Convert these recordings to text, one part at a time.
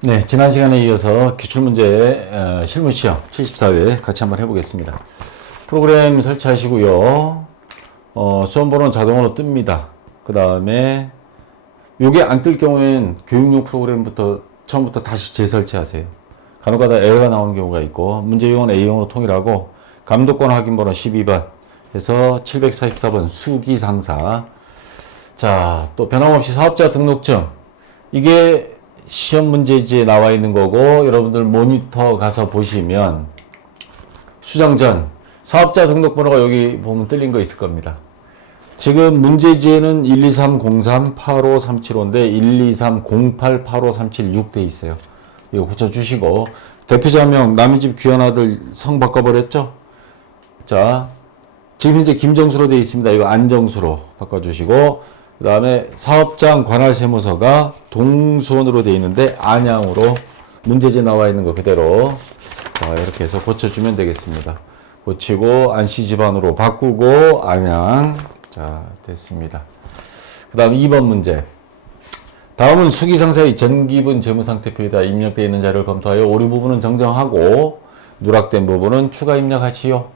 네, 지난 시간에 이어서 기출문제 실무시험 74회 같이 한번 해보겠습니다. 프로그램 설치하시고요. 수험번호는 자동으로 뜹니다. 그 다음에 요게 안 뜰 경우엔 교육용 프로그램부터 처음부터 다시 재설치하세요. 간혹가다 에러가 나오는 경우가 있고 문제용은 A용으로 통일하고 감독권 확인번호 12번 해서 744번 수기상사. 자, 또 변함없이 사업자 등록증. 이게 시험 문제지에 나와 있는 거고 여러분들 모니터 가서 보시면 수정 전 사업자 등록번호가 여기 보면 뜰린 거 있을 겁니다. 지금 문제지에는 12303-85375인데 12308-85376 돼 있어요. 이거 고쳐주시고 대표자명 남의 집 귀한 아들 성 바꿔버렸죠? 자, 지금 현재 김정수로 돼 있습니다. 이거 안정수로 바꿔주시고 그 다음에 사업장 관할 세무서가 동수원으로 되어 있는데 안양으로 문제지에 나와 있는 거 그대로 자, 이렇게 해서 고쳐주면 되겠습니다. 고치고 안시집안으로 바꾸고 안양. 자, 됐습니다. 그 다음 2번 문제. 다음은 수기상사의 전기분 재무상태표에다 입력되어 있는 자료를 검토하여 오류 부분은 정정하고 누락된 부분은 추가 입력하시오.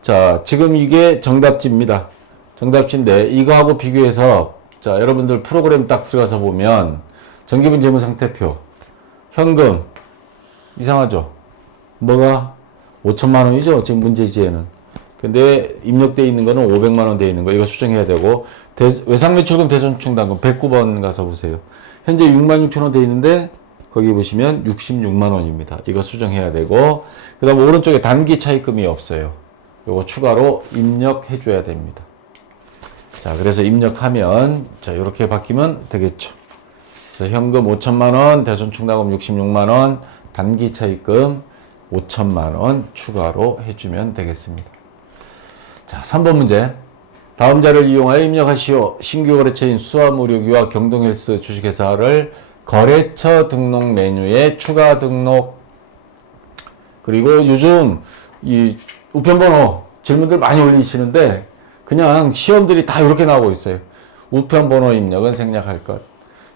자, 지금 이게 정답지입니다. 정답지인데 이거하고 비교해서 자, 여러분들 프로그램 딱 들어가서 보면 전기분 재무상태표 현금 이상하죠? 뭐가 5천만 원이죠? 지금 문제지에는. 근데 입력되어 있는 거는 500만 원 되어 있는 거 이거 수정해야 되고 외상매출금 대손충당금 109번 가서 보세요. 현재 6만 6천 원 되어 있는데 거기 보시면 66만 원입니다. 이거 수정해야 되고 그 다음 오른쪽에 단기 차입금이 없어요. 요거 추가로 입력해 줘야 됩니다. 자, 그래서 입력하면 자, 요렇게 바뀌면 되겠죠. 그래서 현금 5천만 원, 대손충당금 66만 원, 단기 차입금 5천만 원 추가로 해주면 되겠습니다. 자, 3번 문제. 다음 자를 이용하여 입력하시오. 신규 거래처인 수화무료기와 경동헬스 주식회사를 거래처 등록 메뉴에 추가 등록. 그리고 요즘 이 우편번호 질문들 많이 올리시는데 그냥 시험들이 다 이렇게 나오고 있어요. 우편번호 입력은 생략할 것.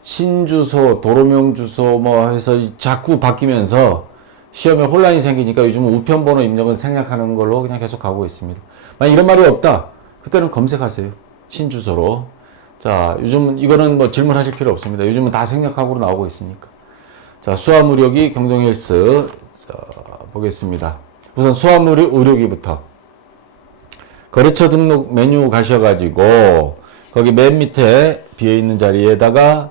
신주소, 도로명 주소 뭐 해서 자꾸 바뀌면서 시험에 혼란이 생기니까 요즘은 우편번호 입력은 생략하는 걸로 그냥 계속 가고 있습니다. 만약 이런 말이 없다. 그때는 검색하세요. 신주소로. 자, 요즘은 이거는 뭐 질문하실 필요 없습니다. 요즘은 다 생략하고 나오고 있으니까. 자, 수화무료기 경동헬스. 자, 보겠습니다. 우선 수화무료기부터. 거래처 등록 메뉴 가셔가지고 거기 맨 밑에 비어있는 자리에다가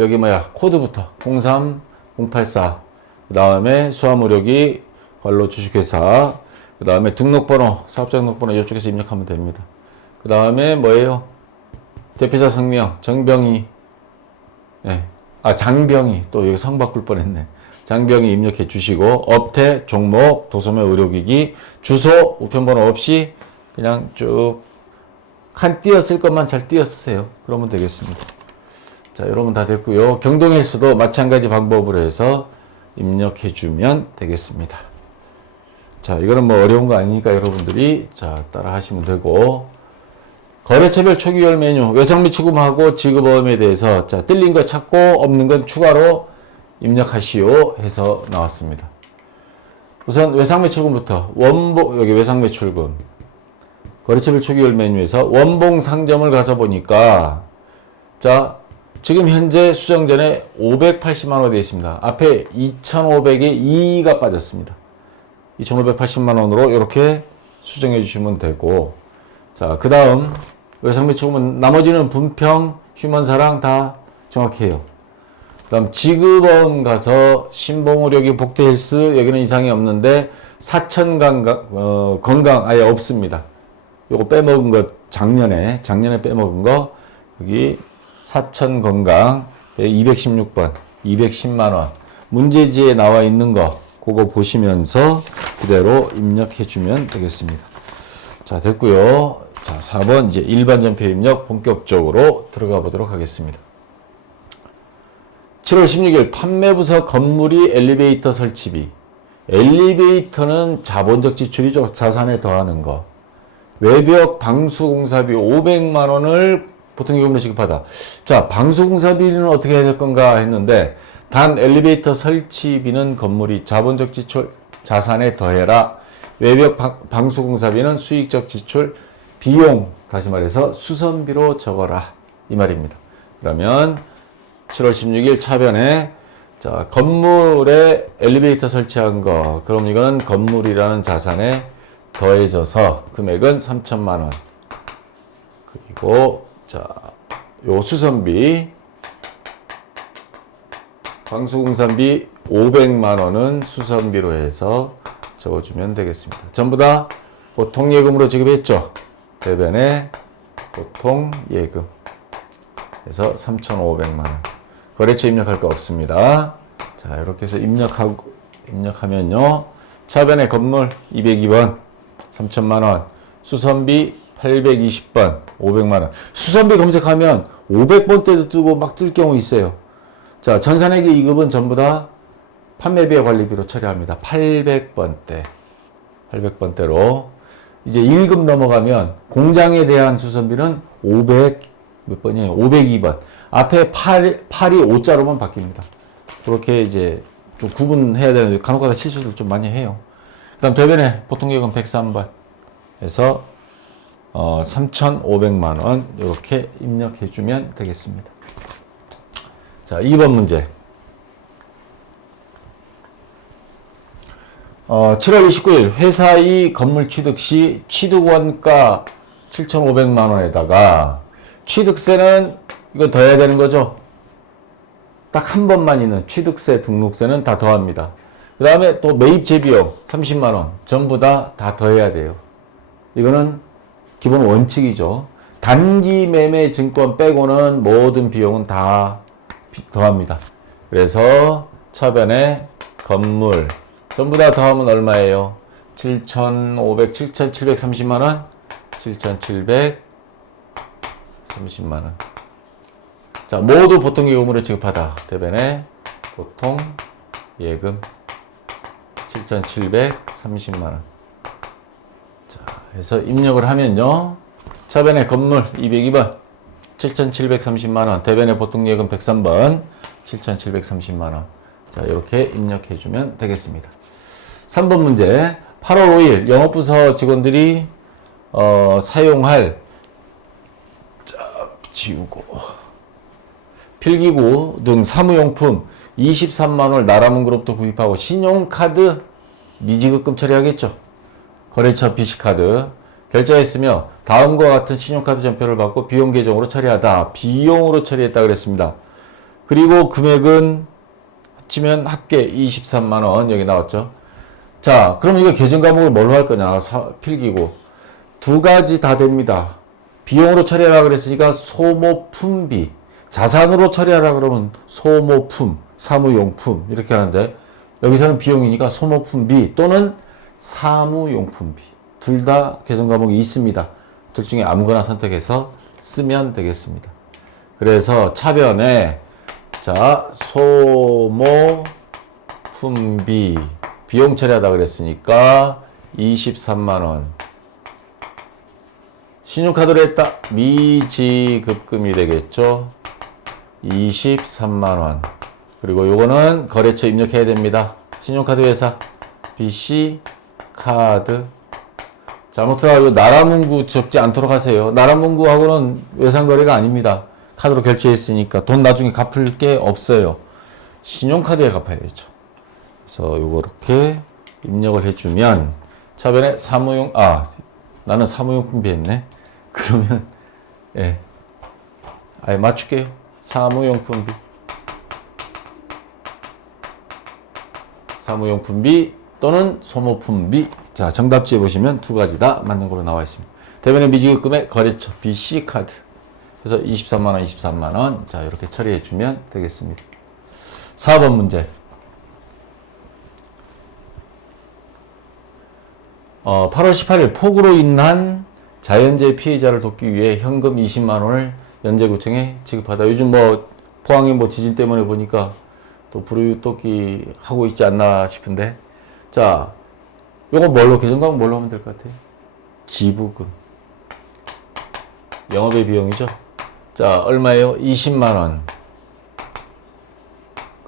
여기 뭐야 코드부터 03084 그 다음에 수화무료기 관로 주식회사 그 다음에 등록번호 사업자 등록번호 이쪽에서 입력하면 됩니다. 그 다음에 뭐예요? 대표자 성명 정병희 네. 아 장병희 또 여기 성 바꿀 뻔했네. 장병희 입력해 주시고 업태, 종목, 도소매 의료기기, 주소, 우편번호 없이 그냥 쭉 한 띄어 쓸 것만 잘 띄어 쓰세요. 그러면 되겠습니다. 자, 여러분 다 됐고요. 경동헬스도 마찬가지 방법으로 해서 입력해 주면 되겠습니다. 자, 이거는 뭐 어려운 거 아니니까 여러분들이 자, 따라 하시면 되고 거래처별 초기열 메뉴, 외상비 추금하고 지급어음에 대해서 자, 뜰린 거 찾고 없는 건 추가로 입력하시오 해서 나왔습니다. 우선 외상매출금부터 여기 외상매출금 거래처별 초기열 메뉴에서 원봉 상점을 가서 보니까 자 지금 현재 수정 전에 580만 원 되어 있습니다. 앞에 2,500에 2가 빠졌습니다. 2,580만 원으로 이렇게 수정해 주시면 되고 자 그 다음 외상매출금은 나머지는 분평, 휴먼사랑 다 정확히 해요. 그 다음 지급원 가서 신봉의료기 복대헬스 여기는 이상이 없는데 사천건강 아예 없습니다. 요거 빼먹은 거 작년에 빼먹은 거 여기 사천건강 216번 210만 원 문제지에 나와 있는 거 그거 보시면서 그대로 입력해 주면 되겠습니다. 자 됐고요. 자 4번 이제 일반 전표 입력 본격적으로 들어가 보도록 하겠습니다. 7월 16일 판매부서 건물이 엘리베이터 설치비. 엘리베이터는 자본적 지출이죠. 자산에 더하는 거. 외벽 방수공사비 500만 원을 보통기금으로 지급하다. 자, 방수공사비는 어떻게 해야 될 건가 했는데 단 엘리베이터 설치비는 건물이 자본적 지출 자산에 더해라. 외벽 방수공사비는 수익적 지출 비용, 다시 말해서 수선비로 적어라. 이 말입니다. 그러면 7월 16일 차변에 자, 건물에 엘리베이터 설치한 거. 그럼 이거는 건물이라는 자산에 더해져서 금액은 3천만 원. 그리고 자, 요 수선비 방수공사비 500만 원은 수선비로 해서 적어주면 되겠습니다. 전부 다 보통 예금으로 지급했죠. 대변에 보통 예금 그래서 3,500만 원. 거래처 입력할 거 없습니다. 자, 이렇게 해서 입력하면요. 차변에 건물 202번 3천만 원, 수선비 820번 500만 원. 수선비 검색하면 500번대도 뜨고 막 뜰 경우 있어요. 자, 전산회계 2급은 전부 다 판매비와 관리비로 처리합니다. 800번대. 800번대로. 이제 1급 넘어가면 공장에 대한 수선비는 500, 몇 번이에요? 502번. 앞에 8이 5자로만 바뀝니다. 그렇게 이제 좀 구분해야 되는데 간혹가다 실수들 좀 많이 해요. 그 다음 대변에 보통예금 103번 해서 3,500만 원 이렇게 입력해주면 되겠습니다. 자, 2번 문제. 7월 29일 회사의 건물 취득 시 취득원가 7,500만 원에다가 취득세는 이거 더해야 되는 거죠. 딱 한 번만 있는 취득세, 등록세는 다 더합니다. 그 다음에 또 매입제 비용 30만 원 전부 다 더해야 돼요. 이거는 기본 원칙이죠. 단기 매매 증권 빼고는 모든 비용은 다 더합니다. 그래서 차변에 건물 전부 다 더하면 얼마예요? 7,730만 원, 7,730만 원. 자, 모두 보통 예금으로 지급하다. 대변에 보통 예금 7,730만 원. 자, 해서 입력을 하면요. 차변에 건물 202번 7,730만 원, 대변에 보통 예금 103번 7,730만 원. 자, 이렇게 입력해 주면 되겠습니다. 3번 문제. 8월 5일 영업부서 직원들이 사용할 지우고 필기구 등 사무용품 23만 원을 나라문그로부터 구입하고 신용카드 미지급금 처리하겠죠. 거래처 BC카드 결제했으며 다음과 같은 신용카드 전표를 받고 비용 계정으로 처리하다. 비용으로 처리했다 그랬습니다. 그리고 금액은 합치면 합계 23만 원 여기 나왔죠. 자, 그럼 이거 계정 과목을 뭘로 할 거냐? 필기구 두 가지 다 됩니다. 비용으로 처리하라 그랬으니까 소모품비, 자산으로 처리하라 그러면 소모품, 사무용품 이렇게 하는데 여기서는 비용이니까 소모품비 또는 사무용품비 둘 다 계정 과목이 있습니다. 둘 중에 아무거나 선택해서 쓰면 되겠습니다. 그래서 차변에 자, 소모품비 비용 처리하다 그랬으니까 23만 원. 신용카드로 했다. 미지급금이 되겠죠. 23만 원. 그리고 요거는 거래처 입력해야 됩니다. 신용카드 회사 BC카드. 잘못하고 나라문구 적지 않도록 하세요. 나라문구하고는 외상거래가 아닙니다. 카드로 결제했으니까 돈 나중에 갚을 게 없어요. 신용카드에 갚아야 되죠. 그래서 요거 이렇게 입력을 해주면 차변에 나는 사무용품비 했네. 그러면 예, 아예 맞출게요. 사무용품비 또는 소모품비. 자, 정답지에 보시면 두 가지 다 맞는 걸로 나와 있습니다. 대변의 미지급금의 거래처 BC카드. 그래서 23만 원, 23만 원. 자, 이렇게 처리해 주면 되겠습니다. 4번 문제. 8월 18일 폭우로 인한 자연재해 피해자를 돕기 위해 현금 20만 원을 연제구청에 지급하다. 요즘 포항에 지진 때문에 보니까 또 불우유토기 하고 있지 않나 싶은데. 자, 요거 계정과목 뭘로 하면 될 것 같아요? 기부금. 영업의 비용이죠. 자, 얼마예요? 20만 원.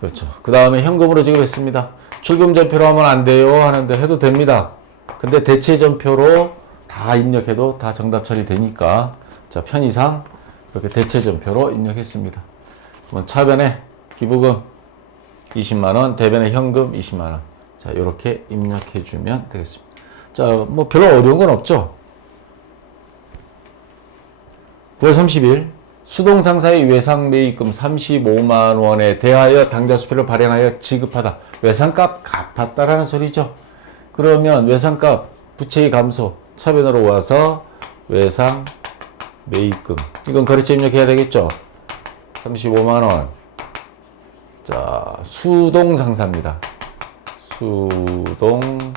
그렇죠. 그 다음에 현금으로 지급했습니다. 출금전표로 하면 안 돼요 하는데 해도 됩니다. 근데 대체전표로 다 입력해도 다 정답 처리되니까 자 편의상 이렇게 대체전표로 입력했습니다. 그러면 차변에 기부금 20만원, 대변에 현금 20만원. 자 이렇게 입력해주면 되겠습니다. 자 뭐 별로 어려운 건 없죠. 9월 30일 수동상사의 외상매입금 35만원에 대하여 당좌수표를 발행하여 지급하다. 외상값 갚았다라는 소리죠. 그러면 외상값 부채의 감소 차변으로 와서 외상매입금 이건 거래처 입력해야 되겠죠. 35만원. 자 수동상사입니다. 수동상사.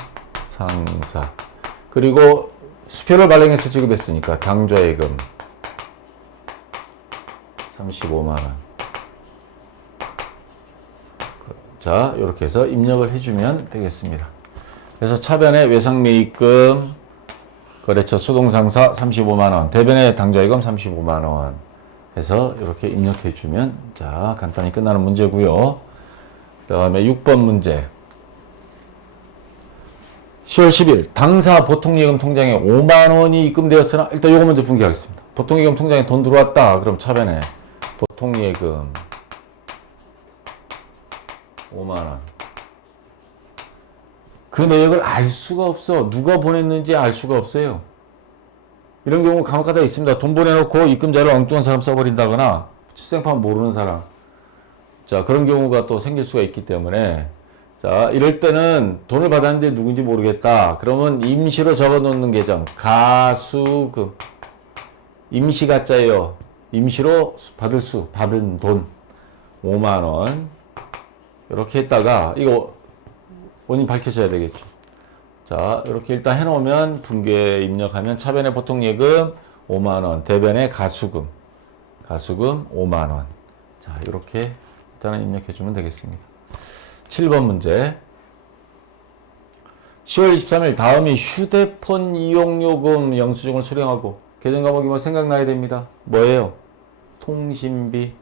그리고 수표를 발행해서 지급했으니까 당좌예금 35만원. 자, 이렇게 해서 입력을 해주면 되겠습니다. 그래서 차변에 외상매입금, 거래처 수동상사 35만원, 대변에 당좌예금 35만원 해서 이렇게 입력해주면 자, 간단히 끝나는 문제고요. 그 다음에 6번 문제. 10월 10일 당사 보통예금 통장에 5만원이 입금되었으나 일단 요거 먼저 분기하겠습니다. 보통예금 통장에 돈 들어왔다. 그럼 차변에 보통예금 5만원. 그 내역을 알 수가 없어. 누가 보냈는지 알 수가 없어요. 이런 경우 간혹가다 있습니다. 돈 보내놓고 입금자를 엉뚱한 사람 써버린다거나 출생판 모르는 사람. 자 그런 경우가 또 생길 수가 있기 때문에 자 이럴 때는 돈을 받았는데 누군지 모르겠다. 그러면 임시로 적어놓는 계정 가수금 임시가짜예요. 임시로 받은 돈 5만원 이렇게 했다가 이거 원인 밝혀져야 되겠죠. 자 이렇게 일단 해놓으면 분기에 입력하면 차변에 보통예금 5만원 대변에 가수금 5만원. 자 이렇게 일단은 입력해주면 되겠습니다. 7번 문제. 10월 23일 다음이 휴대폰 이용요금 영수증을 수령하고 계정 과목이 뭐 생각나야 됩니다. 뭐예요? 통신비.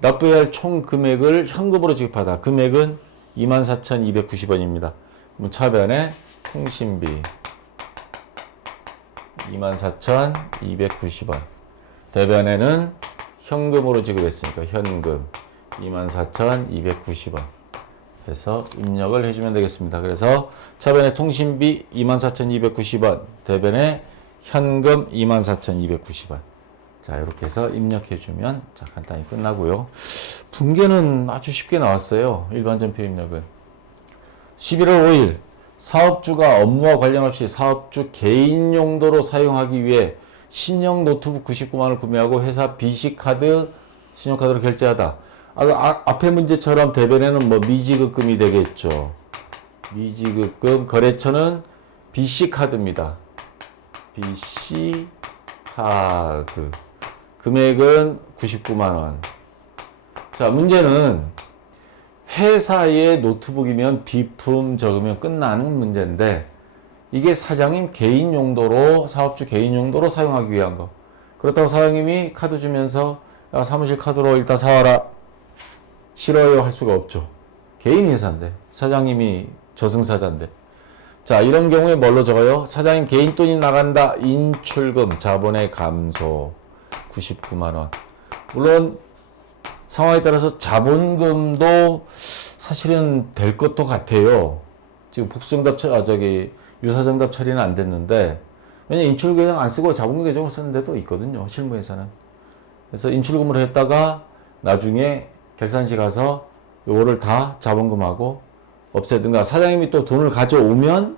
납부해야 할 총 금액을 현금으로 지급하다. 금액은 24,290원입니다. 그럼 차변에 통신비 24,290원. 대변에는 현금으로 지급했으니까 현금 24,290원 해서 입력을 해주면 되겠습니다. 그래서 차변에 통신비 24,290원, 대변에 현금 24,290원. 자 이렇게 해서 입력해주면 자 간단히 끝나고요. 분계는 아주 쉽게 나왔어요. 일반전표 입력은. 11월 5일 사업주가 업무와 관련 없이 사업주 개인 용도로 사용하기 위해 신형 노트북 99만원을 구매하고 회사 BC카드 신용카드로 결제하다. 앞에 문제처럼 대변에는 뭐 미지급금이 되겠죠. 미지급금. 거래처는 BC카드입니다. BC카드. 금액은 99만원. 자, 문제는 회사의 노트북이면 비품 적으면 끝나는 문제인데 이게 사장님 개인 용도로 사업주 개인 용도로 사용하기 위한 거. 그렇다고 사장님이 카드 주면서 야, 사무실 카드로 일단 사와라. 싫어요 할 수가 없죠. 개인 회사인데 사장님이 저승사자인데. 자 이런 경우에 뭘로 적어요? 사장님 개인 돈이 나간다. 인출금 자본의 감소 99만원. 물론 상황에 따라서 자본금도 사실은 될 것도 같아요. 지금 복수정답 유사정답 처리는 안 됐는데 왜냐면 인출금 계정 안 쓰고 자본금 계정을 쓰는 데도 있거든요. 실무에서는. 그래서 인출금으로 했다가 나중에 결산시 가서 요거를 다 자본금하고 없애든가 사장님이 또 돈을 가져오면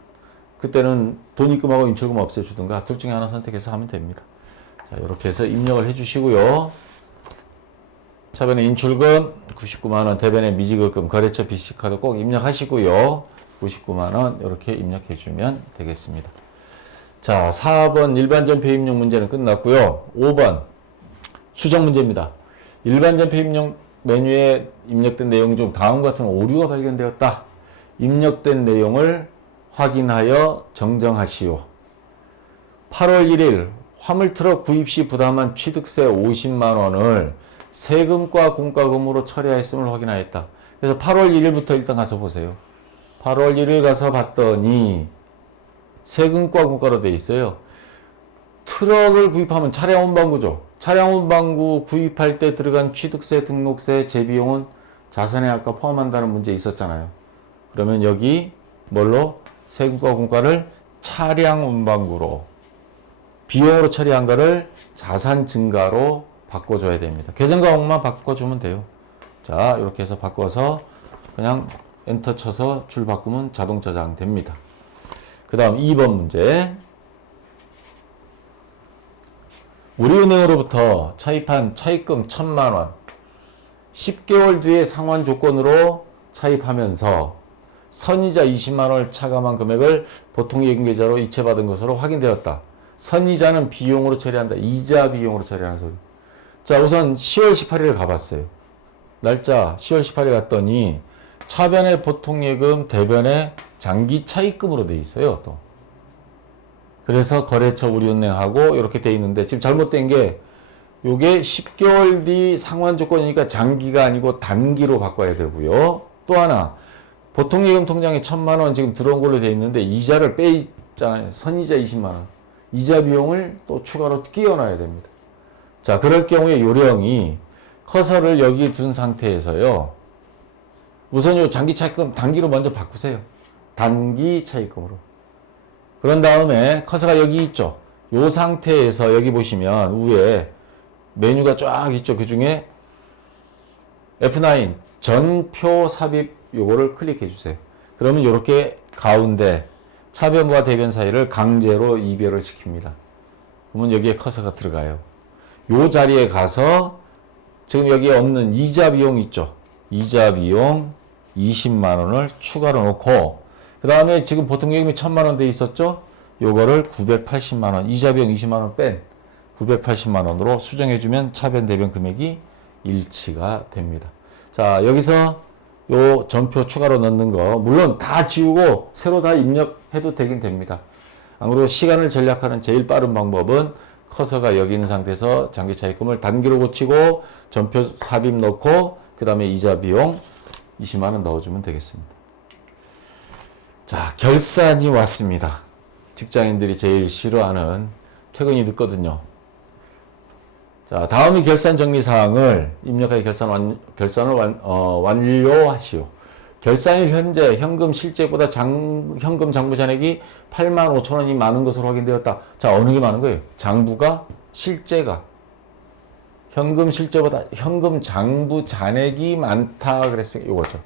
그때는 돈 입금하고 인출금 없애주든가 둘 중에 하나 선택해서 하면 됩니다. 자 이렇게 해서 입력을 해주시고요. 차변에 인출금 99만원 대변에 미지급금 거래처 BC카드 꼭 입력하시고요. 99만원 이렇게 입력해주면 되겠습니다. 자 4번 일반전표 입력 문제는 끝났고요. 5번 추정 문제입니다. 일반전표 입력 메뉴에 입력된 내용 중 다음과 같은 오류가 발견되었다. 입력된 내용을 확인하여 정정하시오. 8월 1일 화물트럭 구입 시 부담한 취득세 50만원을 세금과 공과금으로 처리하였음을 확인하였다. 그래서 8월 1일부터 일단 가서 보세요. 8월 1일 가서 봤더니 세금과 공과로 돼 있어요. 트럭을 구입하면 차량 운반구죠. 차량 운반구 구입할 때 들어간 취득세, 등록세, 재비용은 자산에 아까 포함한다는 문제 있었잖아요. 그러면 여기 뭘로? 세금과 공과를 차량 운반구로 비용으로 처리한 거를 자산 증가로 바꿔줘야 됩니다. 계정 과목만 바꿔주면 돼요. 자, 이렇게 해서 바꿔서 그냥 엔터 쳐서 줄 바꾸면 자동 저장됩니다. 그 다음 2번 문제. 우리은행으로부터 차입한 차입금 1,000만 원 10개월 뒤에 상환 조건으로 차입하면서 선이자 20만 원을 차감한 금액을 보통예금 계좌로 이체받은 것으로 확인되었다. 선이자는 비용으로 처리한다. 이자 비용으로 처리하는 소리. 자, 우선 10월 18일 가봤어요. 날짜 10월 18일 갔더니 차변의 보통예금, 대변의 장기 차입금으로 돼 있어요. 또. 그래서 거래처 우리은행하고 이렇게 돼 있는데 지금 잘못된 게 요게 10개월 뒤 상환 조건이니까 장기가 아니고 단기로 바꿔야 되고요. 또 하나 보통예금 통장에 1,000만 원 지금 들어온 걸로 돼 있는데 이자를 빼있잖아요. 선이자 20만 원. 이자 비용을 또 추가로 끼워놔야 됩니다. 자, 그럴 경우에 요령이 커서를 여기 둔 상태에서요. 우선 요 장기 차입금 단기로 먼저 바꾸세요. 단기 차입금으로. 그런 다음에 커서가 여기 있죠. 요 상태에서 여기 보시면 위에 메뉴가 쫙 있죠. 그 중에 F9 전표 삽입 요거를 클릭해 주세요. 그러면 이렇게 가운데 차변과 대변 사이를 강제로 이별을 시킵니다. 그러면 여기에 커서가 들어가요. 요 자리에 가서 지금 여기에 없는 이자 비용 있죠. 이자 비용 20만 원을 추가로 놓고 그 다음에 지금 보통예금이 1,000만 원 돼 있었죠. 요거를 980만 원 이자 비용 20만 원 뺀 980만 원으로 수정해주면 차변 대변 금액이 일치가 됩니다. 자, 여기서 요 전표 추가로 넣는 거 물론 다 지우고 새로 다 입력해도 되긴 됩니다. 안 그래도 시간을 절약하는 제일 빠른 방법은 커서가 여기 있는 상태에서 장기 차입금을 단기로 고치고 전표 삽입 넣고 그 다음에 이자 비용 20만 원 넣어주면 되겠습니다. 자, 결산이 왔습니다. 직장인들이 제일 싫어하는 퇴근이 늦거든요. 자, 다음이 결산 정리 사항을 입력하여 결산을 완료하시오. 결산일 현재 현금 실제보다 현금 장부 잔액이 8만 5천 원이 많은 것으로 확인되었다. 자, 어느 게 많은 거예요? 장부가 실제가 현금 실제보다 현금 장부 잔액이 많다 그랬어요. 이거죠.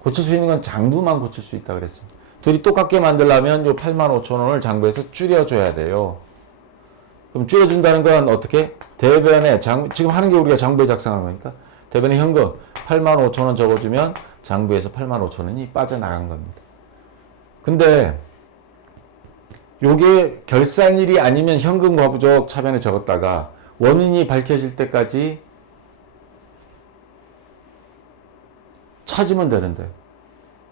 고칠 수 있는 건 장부만 고칠 수 있다 그랬어요. 둘이 똑같게 만들려면 요 8만 5천 원을 장부에서 줄여줘야 돼요. 그럼 줄여준다는 건 어떻게? 대변에 지금 하는 게 우리가 장부에 작성하는 거니까 대변에 현금 8만 5천 원 적어주면 장부에서 8만 5천 원이 빠져나간 겁니다. 근데 요게 결산일이 아니면 현금 과부족 차변에 적었다가 원인이 밝혀질 때까지 찾으면 되는데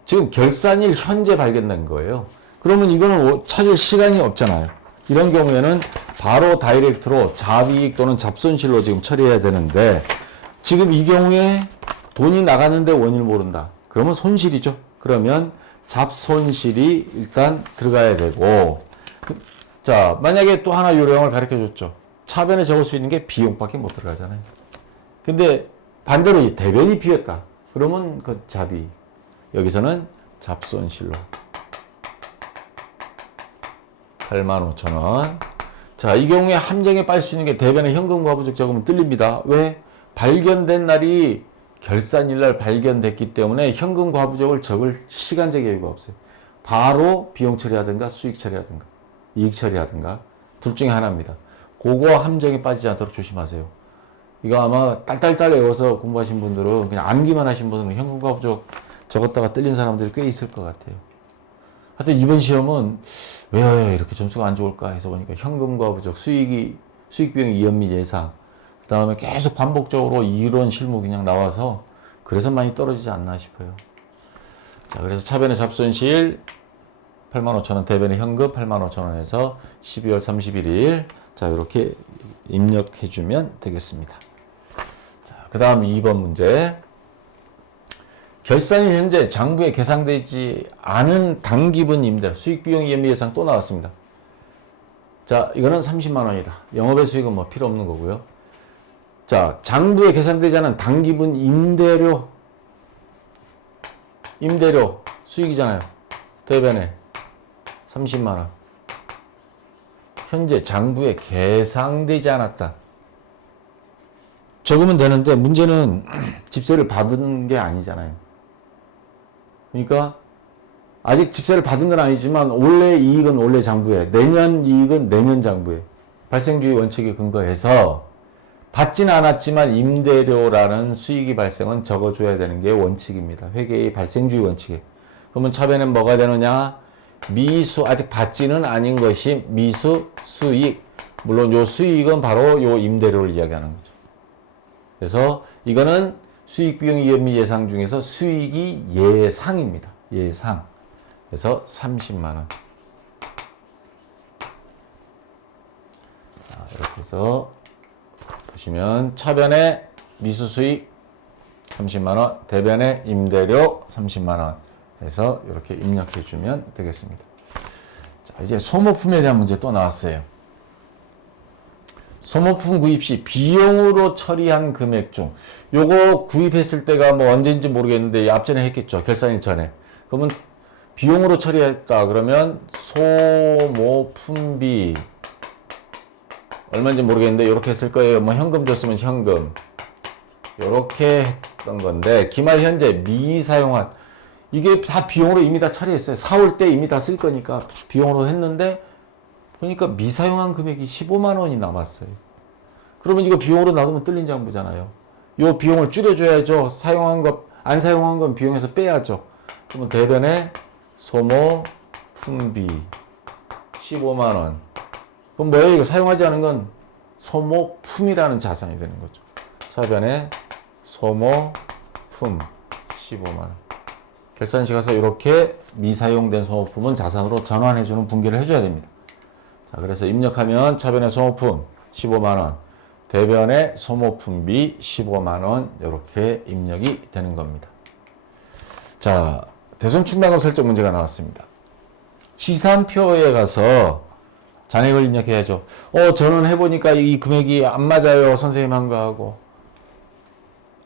지금 결산일 현재 발견된 거예요. 그러면 이거는 찾을 시간이 없잖아요. 이런 경우에는 바로 다이렉트로 잡이익 또는 잡손실로 지금 처리해야 되는데 지금 이 경우에 돈이 나가는데 원인을 모른다. 그러면 손실이죠. 그러면 잡손실이 일단 들어가야 되고 자, 만약에 또 하나 요령을 가르쳐 줬죠. 차변에 적을 수 있는 게 비용밖에 못 들어가잖아요. 근데 반대로 대변이 비었다. 그러면 그 잡이 여기서는 잡손실로 8만 5천 원. 자, 이 경우에 함정에 빠질 수 있는 게 대변에 현금 과부족 적으면 뜰립니다. 왜? 발견된 날이 결산일 날 발견됐기 때문에 현금 과부족을 적을 시간적 여유가 없어요. 바로 비용 처리하든가 수익 처리하든가 이익 처리하든가 둘 중에 하나입니다. 그거 함정에 빠지지 않도록 조심하세요. 이거 아마 딸딸딸 외워서 공부하신 분들은 그냥 암기만 하신 분들은 현금 과부족 적었다가 뜰린 사람들이 꽤 있을 것 같아요. 하여튼 이번 시험은 왜 이렇게 점수가 안 좋을까 해서 보니까 현금과 부족, 수익 비용 이연 및 예상, 그 다음에 계속 반복적으로 이론 실무 그냥 나와서 그래서 많이 떨어지지 않나 싶어요. 자, 그래서 차변의 잡손실 8만 5천 원, 대변의 현금 8만 5천 원에서 12월 31일 자, 이렇게 입력해 주면 되겠습니다. 자, 그 다음 2번 문제. 결산일 현재 장부에 계상되지 않은 당기분 임대 수익비용 임의 예상 또 나왔습니다. 자, 이거는 30만 원이다. 영업의 수익은 뭐 필요 없는 거고요. 자, 장부에 계상되지 않은 당기분 임대료 수익이잖아요. 대변에 30만 원. 현재 장부에 계상되지 않았다. 적으면 되는데 문제는 집세를 받은 게 아니잖아요. 그러니까 아직 집세를 받은 건 아니지만 올해 이익은 올해 장부에, 내년 이익은 내년 장부에 발생주의 원칙에 근거해서 받지는 않았지만 임대료라는 수익이 발생은 적어줘야 되는 게 원칙입니다. 회계의 발생주의 원칙에. 그러면 차변은 뭐가 되느냐? 미수, 아직 받지는 아닌 것이 미수 수익. 물론 요 수익은 바로 요 임대료를 이야기하는 거죠. 그래서 이거는 수익비용 이익 예상 중에서 수익이 예상입니다. 예상. 그래서 30만 원. 자, 이렇게 해서 보시면 차변에 미수 수익 30만 원, 대변에 임대료 30만 원 해서 이렇게 입력해 주면 되겠습니다. 자, 이제 소모품에 대한 문제 또 나왔어요. 소모품 구입 시 비용으로 처리한 금액 중 요거 구입했을 때가 뭐 언제인지 모르겠는데 앞전에 했겠죠. 결산일 전에. 그러면 비용으로 처리했다 그러면 소모품비 얼마인지 모르겠는데 이렇게 했을 거예요. 뭐 현금 줬으면 현금 이렇게 했던 건데 기말 현재 미사용한 이게 다 비용으로 이미 다 처리했어요. 4월 때 이미 다 쓸 거니까 비용으로 했는데 보니까 미사용한 금액이 15만 원이 남았어요. 그러면 이거 비용으로 놔두면 뜰린 장부잖아요. 이 비용을 줄여줘야죠. 사용한 것, 안 사용한 건 비용에서 빼야죠. 그러면 대변에 소모품비 15만 원. 그럼 뭐예요? 이거 사용하지 않은 건 소모품이라는 자산이 되는 거죠. 차변에 소모품 15만 원. 결산시 가서 이렇게 미사용된 소모품은 자산으로 전환해주는 분기를 해줘야 됩니다. 자, 그래서 입력하면 차변에 소모품 15만 원, 대변에 소모품비 15만 원 이렇게 입력이 되는 겁니다. 자, 대손충당금 설정 문제가 나왔습니다. 시산표에 가서 잔액을 입력해야죠. 저는 해보니까 이 금액이 안 맞아요. 선생님 한 거하고.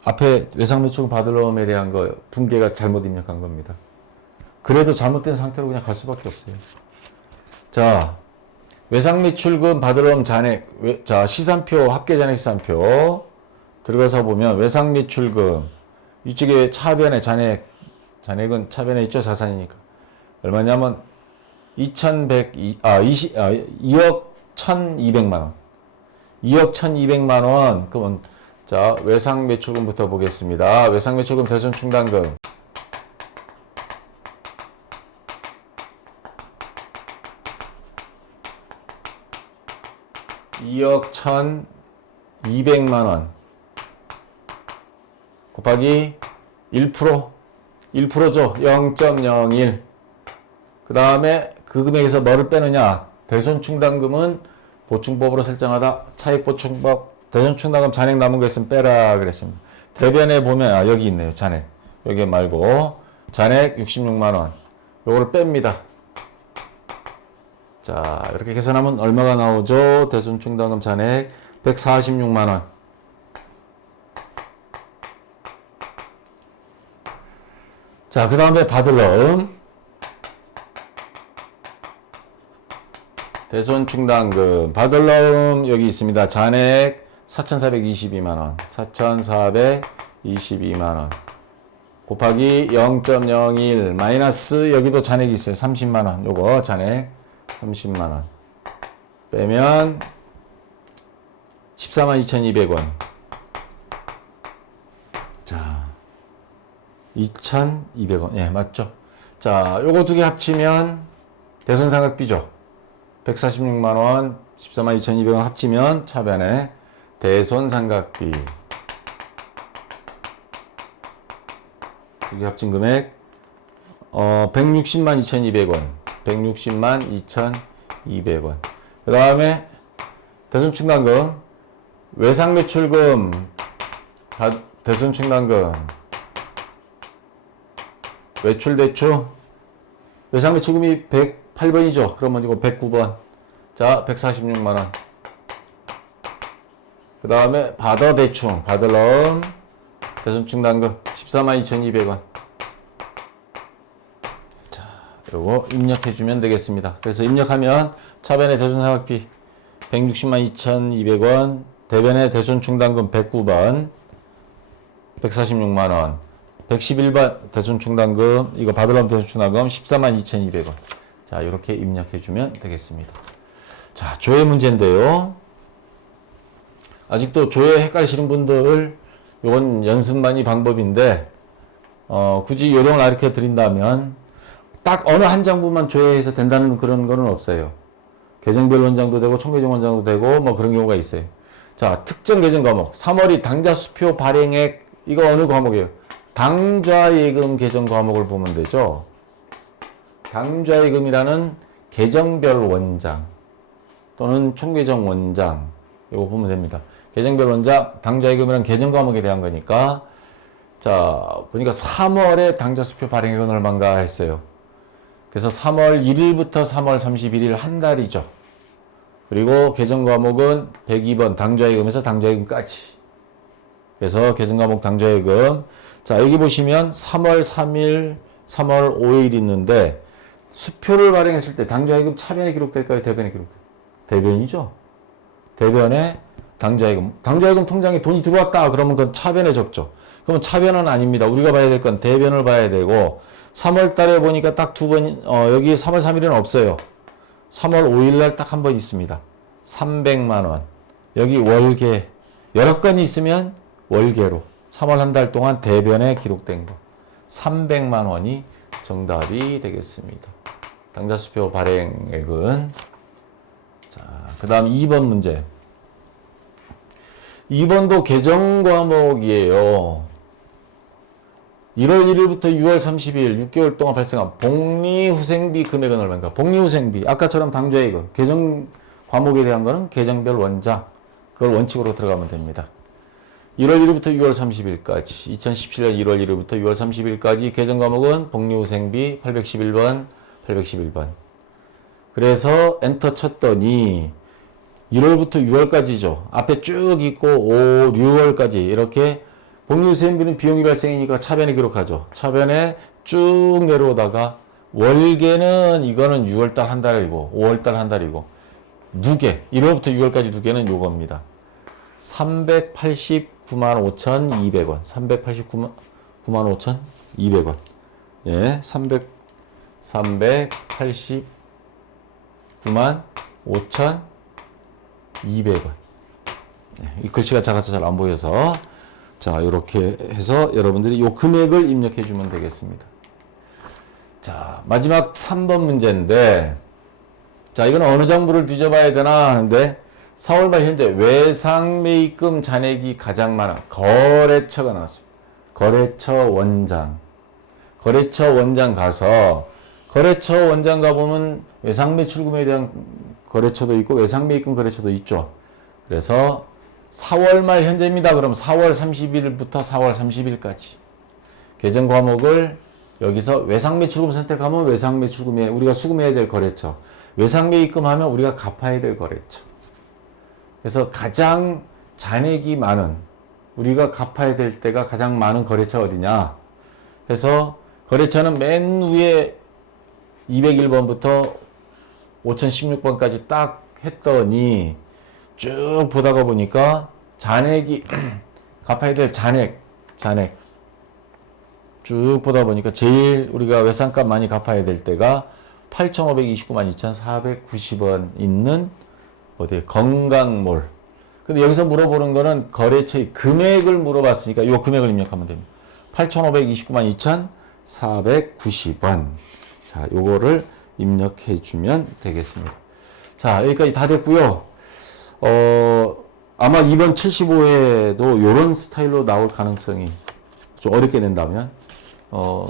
앞에 외상매출금 받으러옴에 대한 거 분계가 잘못 입력한 겁니다. 그래도 잘못된 상태로 그냥 갈 수밖에 없어요. 자, 외상매출금 받으러옴 잔액, 자, 시산표, 합계잔액 시산표 들어가서 보면 외상매출금 이쪽에 차변에 잔액은 차변에 있죠. 자산이니까. 얼마냐면 2억 1,200만 원. 2억 1,200만 원. 그러면 자, 외상매출금부터 보겠습니다. 외상매출금 대손충당금. (2억 1,200만 원) 곱하기 1%, 1%죠. 0.01. 그 다음에 그 금액에서 뭐를 빼느냐? 대손충당금은 보충법으로 설정하다. 차익보충법, 대손충당금 잔액 남은 거 있으면 빼라 그랬습니다. 대변에 보면 여기 있네요. 잔액. 여기 말고 잔액 66만 원. 요거를 뺍니다. 자, 이렇게 계산하면 얼마가 나오죠? 대손충당금 잔액 146만 원. 자, 그 다음에 받을럼. 대손충당금 받을럼 여기 있습니다. 잔액 4,422만 원. 4,422만 원. 곱하기 0.01 마이너스 여기도 잔액이 있어요. 30만 원. 요거 잔액 30만 원. 빼면 142,200원. 자, 2,200원. 예, 맞죠? 자, 요거 두 개 합치면 대손상각비죠. 146만 원, 142,200원 합치면 차변에 대손상각비. 두 개 합친 금액 160만 2,200원. 160만 2,200원. 그 다음에 대손충당금 외상매출금 대손충당금 외출대출 외상매출금이 108번이죠. 그러면 이거 109번. 자, 146만원. 그 다음에 받아대충, 받을럼, 대손충당금 142,200원. 자, 요거 입력해주면 되겠습니다. 그래서 입력하면 차변의 대손사각비 160만 2,200원, 대변의 대손충당금 109번, 146만원, 111번 대손충당금, 이거 받으려면 대손충당금 14만 2,200원. 자, 이렇게 입력해주면 되겠습니다. 자, 조회 문제인데요. 아직도 조회 헷갈리시는 분들, 이건 연습만이 방법인데, 굳이 요령을 가르쳐 드린다면, 딱 어느 한 장부만 조회해서 된다는 그런 거는 없어요. 계정별 원장도 되고, 총계정 원장도 되고, 뭐 그런 경우가 있어요. 자, 특정 계정 과목. 3월이 당좌수표 발행액, 이거 어느 과목이에요? 당좌예금 계정 과목을 보면 되죠. 당좌예금이라는 계정별 원장 또는 총계정 원장 이거 보면 됩니다. 계정별 원장, 당좌예금이라는 계정 과목에 대한 거니까 자 보니까 3월에 당좌수표 발행액은 얼마인가 했어요. 그래서 3월 1일부터 3월 31일 한 달이죠. 그리고 계정 과목은 102번 당좌예금에서 당좌예금까지. 그래서 계정 과목 당좌예금. 자, 여기 보시면 3월 3일, 3월 5일 있는데 수표를 발행했을 때 당좌예금 차변에 기록될까요? 대변에 기록될까요? 대변이죠. 대변에 당좌예금. 당좌예금 통장에 돈이 들어왔다. 그러면 그건 차변에 적죠. 그러면 차변은 아닙니다. 우리가 봐야 될 건 대변을 봐야 되고 3월 달에 보니까 딱 두 번, 여기 3월 3일은 없어요. 3월 5일 날 딱 한 번 있습니다. 300만 원. 여기 월계. 여러 건이 있으면 월계로. 3월 한 달 동안 대변에 기록된 거. 300만 원이 정답이 되겠습니다. 당좌수표 발행액은. 자, 그 다음 2번 문제. 2번도 계정 과목이에요. 1월 1일부터 6월 30일 6개월 동안 발생한 복리후생비 금액은 얼마인가? 복리후생비. 아까처럼 당좌예금. 계정 과목에 대한 거는 계정별 원장. 그걸 원칙으로 들어가면 됩니다. 1월 1일부터 6월 30일까지 2017년 1월 1일부터 6월 30일까지 계정 과목은 복리후생비 811번 811번 그래서 엔터 쳤더니 1월부터 6월까지죠. 앞에 쭉 있고 5, 6월까지 이렇게 복리후생비는 비용이 발생이니까 차변에 기록하죠. 차변에 쭉 내려오다가 월계는 이거는 6월달 한 달이고 5월달 한 달이고 누계 1월부터 6월까지 누계는 요겁니다. 389만 5,200원. 389만 5,200원. 예, 389만 5,200원. 예, 이 글씨가 작아서 잘 안 보여서. 자, 이렇게 해서 여러분들이 요 금액을 입력해 주면 되겠습니다. 자, 마지막 3번 문제인데, 자, 이건 어느 장부를 뒤져봐야 되나 하는데, 4월 말 현재 외상매입금 잔액이 가장 많은 거래처가 나왔습니다. 거래처 원장. 거래처 원장 가서 거래처 원장 가보면 외상매출금에 대한 거래처도 있고 외상매입금 거래처도 있죠. 그래서 4월 말 현재입니다. 그럼 4월 30일부터 4월 30일까지 계정 과목을 여기서 외상매출금 선택하면 외상매출금에 우리가 수금해야 될 거래처, 외상매입금 하면 우리가 갚아야 될 거래처. 그래서 가장 잔액이 많은 우리가 갚아야 될 때가 가장 많은 거래처 어디냐? 그래서 거래처는 맨 위에 201번부터 5016번까지 딱 했더니 쭉 보다가 보니까 잔액이 갚아야 될 잔액 쭉 보다 보니까 제일 우리가 외상값 많이 갚아야 될 때가 8,529만 2,490원 있는 어디 건강몰. 근데 여기서 물어보는 거는 거래처의 금액을 물어봤으니까 이 금액을 입력하면 됩니다. 8,529만 2,490원. 자, 요거를 입력해 주면 되겠습니다. 자, 여기까지 다 됐고요. 아마 이번 75회도 요런 스타일로 나올 가능성이 좀 어렵게 된다면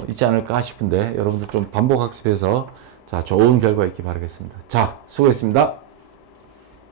있지 않을까 싶은데 여러분들 좀 반복 학습해서 자, 좋은 결과 있기 바라겠습니다. 자, 수고했습니다.